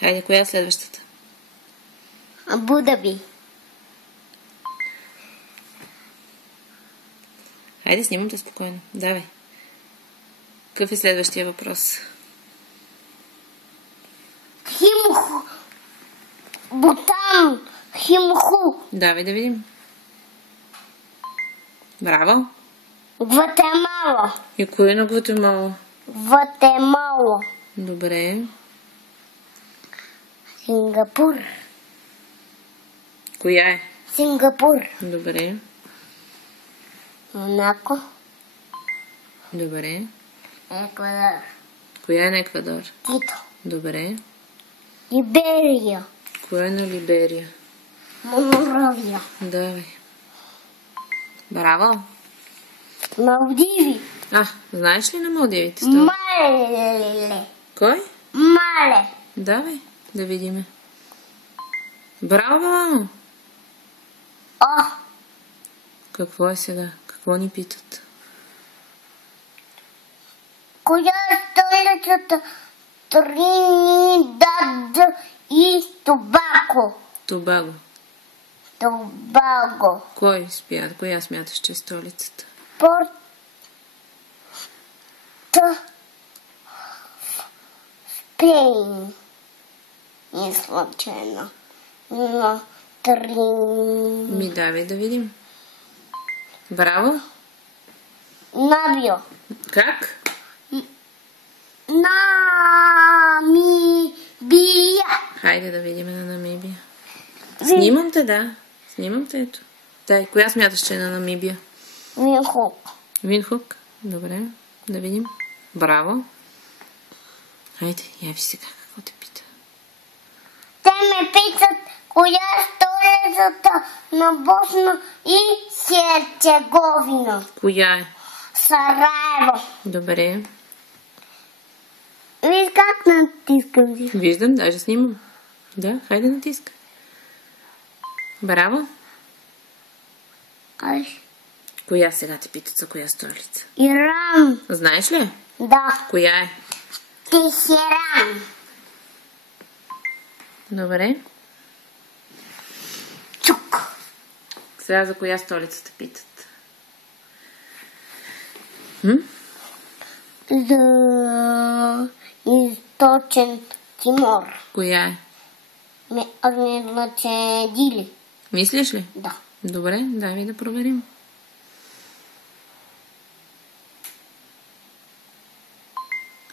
Хайде, коя е следващата? Абу Даби. Хайде, снимам те спокойно. Давай. Какъв е следващия въпрос? Химху. Бутан. Химху. Давай да видим. Браво! Гватемала. И кое е на Гватемала? Гватемала. Добре. Сингапур. Коя е? Сингапур. Добре. Монако. Добре. Еквадор. Коя е на Еквадор? Кито. Добре. Либерия. Коя е на Либерия? Монровия. Давай. Браво! Малдиви. Знаеш ли на Малдивите? Мале. Кой? Мале. Давай, да видиме. Браво! Какво е сега? Какво ни питат? Коя е столицата Тринидад и Тобаго? Тобаго. Коя смяташ, че е столицата? Порт Спейн. Не случайно. Но Давай да видим. Браво! Набио. Как? Намибия. Хайде да видим на Намибия. Снимам те, да. Снимам те, ето. Дай, коя смяташ, че е на Намибия? Виндхук. Виндхук? Добре, да видим. Браво. Хайде, яви сега какво те пита. Те ме питат коя е столицата на Босна и Херцеговина. Коя е? Сараево. Добре. Виж как натискам си. Виждам, даже снимам. Да, хайде натискай. Браво. Коя сега те питат за коя столица? Иран. Знаеш ли? Да. Коя е? Техеран. Добре. Чук. Сега за коя столица те питат? За Източен Тимор. Коя е? Мисля, Дили. Мислиш ли? Да. Добре, дай ми да проверим.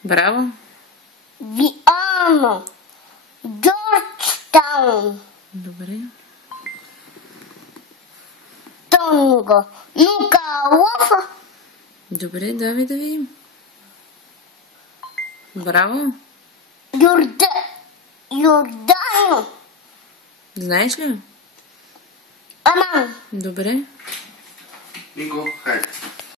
Браво. Виано. Джорджтаун. Добре. Тонго. Нукаофа. Добре, давай да видим. Браво. Йордано. Знаеш ли? Аман. Добре. Инго, хайде.